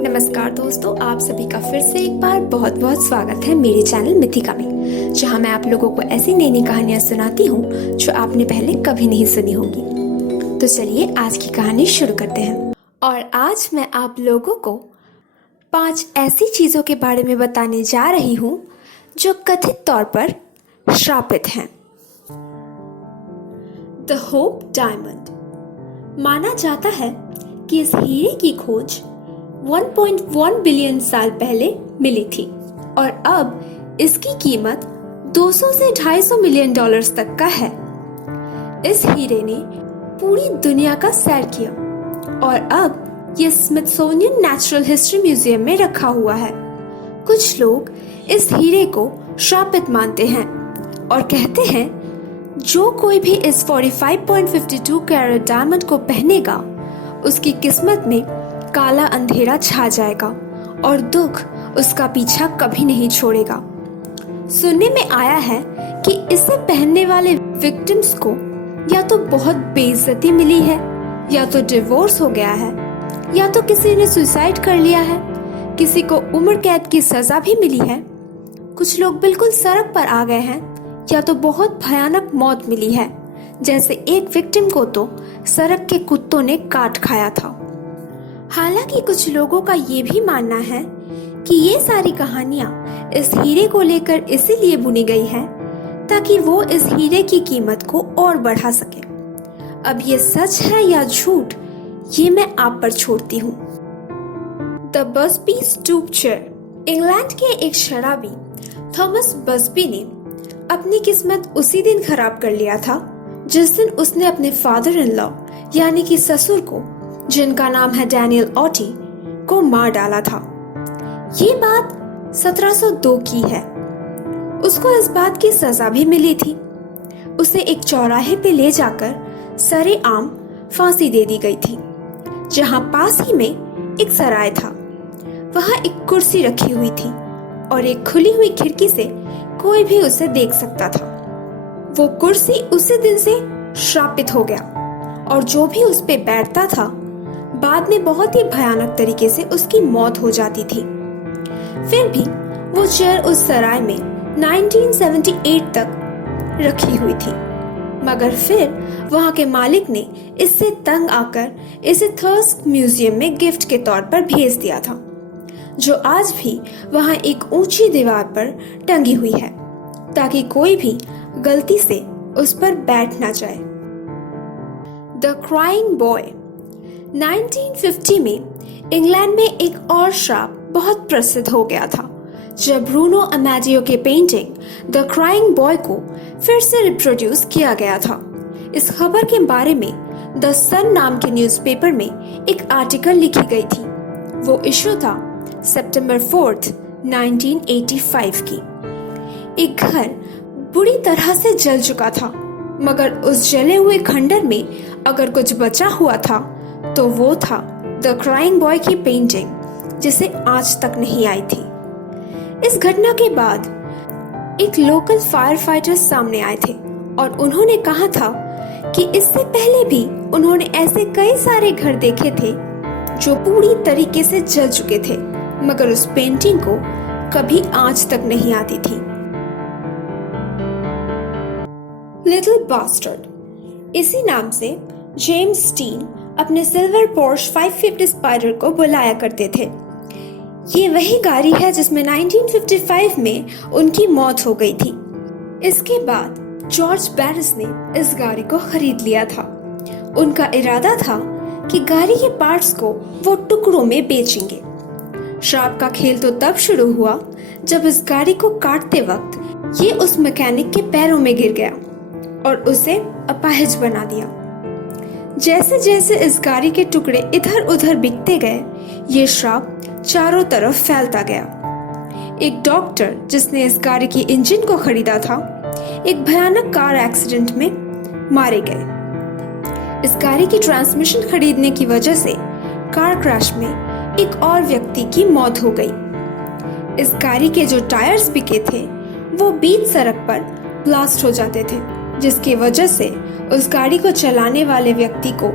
नमस्कार दोस्तों, आप सभी का फिर से एक बार बहुत बहुत स्वागत है मेरे चैनल मिथिका में, जहां मैं आप लोगों को ऐसी नई नई कहानियां सुनाती हूं जो आपने पहले कभी नहीं सुनी होंगी। तो चलिए आज की कहानी शुरू करते हैं। और आज मैं आप लोगों को 5 ऐसी चीजों के बारे में बताने जा रही हूं जो कथित तौर पर श्रापित हैं। The hope diamond. माना जाता है कि इस हीरे की खोज 1.1 बिलियन साल पहले मिली थी और अब इसकी कीमत 200 से 250 मिलियन डॉलर्स तक का है। इस हीरे ने पूरी दुनिया का सैर किया और अब ये स्मिथसोनियन नेचुरल हिस्ट्री म्यूजियम में रखा हुआ है। कुछ लोग इस हीरे को श्रापित मानते हैं और कहते हैं जो कोई भी इस 45.52 कैरेट डायमंड को पहनेगा उसकी किस्मत में काला अंधेरा छा जाएगा और दुख उसका पीछा कभी नहीं छोड़ेगा। सुनने में आया है कि इसे पहनने वाले विक्टिम्स को या तो बहुत बेइज्जती मिली है, या तो डिवोर्स हो गया है, या तो किसी ने सुसाइड कर लिया है, किसी को उम्र कैद की सजा भी मिली है। कुछ लोग बिल्कुल सड़क पर आ गए हैं, या तो बहुत भयानक मौत मिली है, जैसे एक विक्टिम को तो सड़क के कुत्तों ने काट खाया था। हालांकि कुछ लोगों का ये भी मानना है कि ये सारी कहानियां इस हीरे को लेकर इसीलिए बुनी गई है ताकि वो इस हीरे की कीमत को और बढ़ा सके। अब ये सच है या झूठ, ये मैं आप पर छोड़ती हूँ। The Busby stoop chair. England के एक शराबी थॉमस बसबी ने अपनी किस्मत उसी दिन खराब कर लिया था जिस दिन उसने अपने फादर इन लॉ यानी कि ससुर को, जिनका नाम है डैनियल ऑटी, को मार डाला था। ये बात 1702 की है। उसको इस बात की सजा भी मिली थी। उसे एक चौराहे पे ले जाकर सरेआम फांसी दे दी गई थी, जहां पास ही में एक सराय था। वहां एक कुर्सी रखी हुई थी और एक खुली हुई खिड़की से कोई भी उसे देख सकता था। वो कुर्सी उसी दिन से श्रापित हो गया और जो भी उस पे बैठता था बाद में बहुत ही भयानक तरीके से उसकी मौत हो जाती थी। फिर भी वो चेयर उस सराय में 1978 तक रखी हुई थी, मगर फिर वहां के मालिक ने इससे तंग आकर इसे थर्स्क म्यूजियम में गिफ्ट के तौर पर भेज दिया था, जो आज भी वहां एक ऊंची दीवार पर टंगी हुई है ताकि कोई भी गलती से उस पर बैठ ना जाए। The crying boy. 1950 में इंग्लैंड में एक और श्राप बहुत प्रसिद्ध हो गया था जब ब्रूनो अमेडियो के पेंटिंग द क्राइंग बॉय को फिर से रिप्रोड्यूस किया गया था। इस खबर के बारे में द सन नाम के न्यूज़पेपर में एक आर्टिकल लिखी गई थी। वो इशू था सितंबर 4, 1985 की। एक घर बुरी तरह से जल चुका था, मगर उस जले हुए खंडर में अगर कुछ बचा हुआ था तो वो था द क्राइंग बॉय की पेंटिंग, जिसे आज तक नहीं आई थी। इस घटना के बाद एक लोकल फायर फाइटर सामने आए थे और उन्होंने कहा था कि इससे पहले भी उन्होंने ऐसे कई सारे घर देखे थे जो पूरी तरीके से जल चुके थे, मगर उस पेंटिंग को कभी आंच तक नहीं आती थी। Little bastard. इसी नाम से जेम्स स्टीन अपने सिल्वर पोर्श 550 स्पाइडर को बुलाया करते थे। ये वही गाड़ी है जिसमें 1955 में उनकी मौत हो गई थी। इसके बाद जॉर्ज बैरिस ने इस गाड़ी को खरीद लिया था। उनका इरादा था कि गाड़ी के पार्ट्स को वो टुकड़ों में बेचेंगे। श्राप का खेल तो तब शुरू हुआ जब इस गाड़ी को काटते वक्त ये उस मैकेनिक के पैरों में गिर गया और उसे अपाहिज बना दिया। जैसे जैसे इस गाड़ी के टुकड़े इधर उधर बिकते गए, ये श्राप चारों तरफ फैलता गया। एक डॉक्टर जिसने इस गाड़ी की इंजन को खरीदा था, एक भयानक कार एक्सीडेंट में मारे गए। इस गाड़ी की ट्रांसमिशन खरीदने की वजह से कार क्रैश में एक और व्यक्ति की मौत हो गई। इस गाड़ी के जो टायर्स बिके थे वो बीच सड़क पर ब्लास्ट हो जाते थे, जिसकी वजह से उस गाड़ी को चलाने वाले व्यक्ति को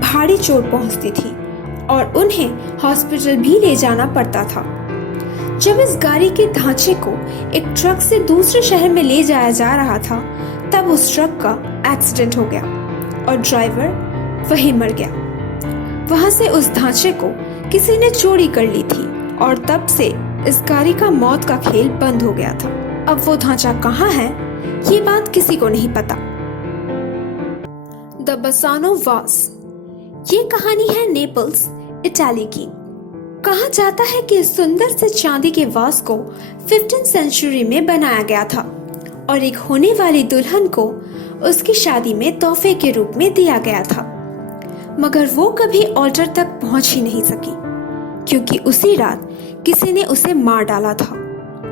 भारी चोट पहुंचती थी और उन्हें हॉस्पिटल भी ले जाना पड़ता था। जब इस गाड़ी के ढांचे को एक ट्रक से दूसरे शहर में ले जाया जा रहा था, तब उस ट्रक का एक्सीडेंट हो गया और ड्राइवर वहीं मर गया। वहां से उस ढांचे को किसी ने चोरी कर ली थी और तब से इस गाड़ी का मौत का खेल बंद हो गया था। अब वो ढांचा कहाँ है, ये बात किसी को नहीं पता। द बसानो वास, ये कहानी है नेपल्स, इटाली की। कहा जाता है कि इस सुंदर से चांदी के वास को 15th सेंचुरी में बनाया गया था और एक होने वाली दुल्हन को उसकी शादी में तोहफे के रूप में दिया गया था, मगर वो कभी ऑल्टर तक पहुंच ही नहीं सकी क्योंकि उसी रात किसी ने उसे मार डाला था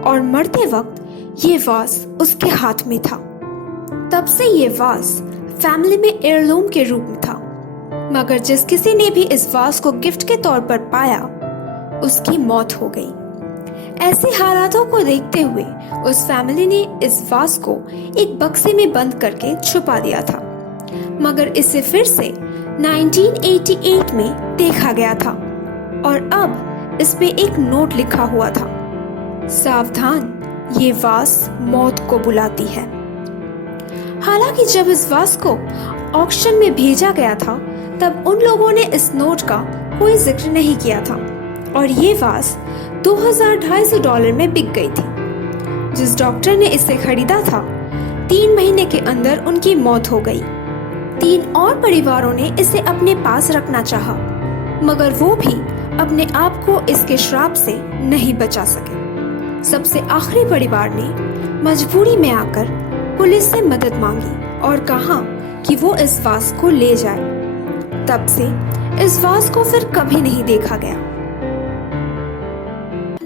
और मरते वक्त ये वास उसके हाथ में था। तब से ये वास फैमिली में एयरलूम के रूप में था, मगर जिस किसी ने भी इस वास को गिफ्ट के तौर पर पाया उसकी मौत हो गई। ऐसे हालातों को देखते हुए उस फैमिली ने इस वास को एक बक्से में बंद करके छुपा दिया था, मगर इसे फिर से 1988 में देखा गया था और अब इस पे एक नोट लिखा हुआ था, सावधान, ये वास मौत को बुलाती है। हालांकि जब इस वास को ऑक्शन में भेजा गया था तब उन लोगों ने इस नोट का कोई जिक्र नहीं किया था और ये वास $2,250 में बिक गई थी। जिस डॉक्टर ने इसे खरीदा था 3 महीने के अंदर उनकी मौत हो गई। 3 और परिवारों ने इसे अपने पास रखना चाहा, मगर वो भी अपने आप को इसके श्राप से नहीं बचा सके। सबसे आखिरी परिवार ने मजबूरी में आकर पुलिस से मदद मांगी और कहा कि वो इस वास को ले जाए। तब से इस वास को फिर कभी नहीं देखा गया।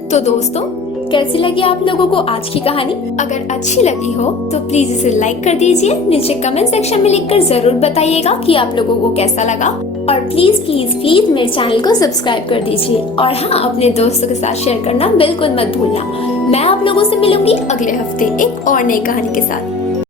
तो दोस्तों, कैसी लगी आप लोगों को आज की कहानी? अगर अच्छी लगी हो तो प्लीज इसे लाइक कर दीजिए। नीचे कमेंट सेक्शन में लिखकर जरूर बताइएगा कि आप लोगों को कैसा लगा और प्लीज प्लीज प्लीज मेरे चैनल को सब्सक्राइब कर दीजिए और हाँ, अपने दोस्तों के साथ शेयर करना बिल्कुल मत भूलना। मैं आप लोगों से मिलूंगी अगले हफ्ते एक और नई कहानी के साथ।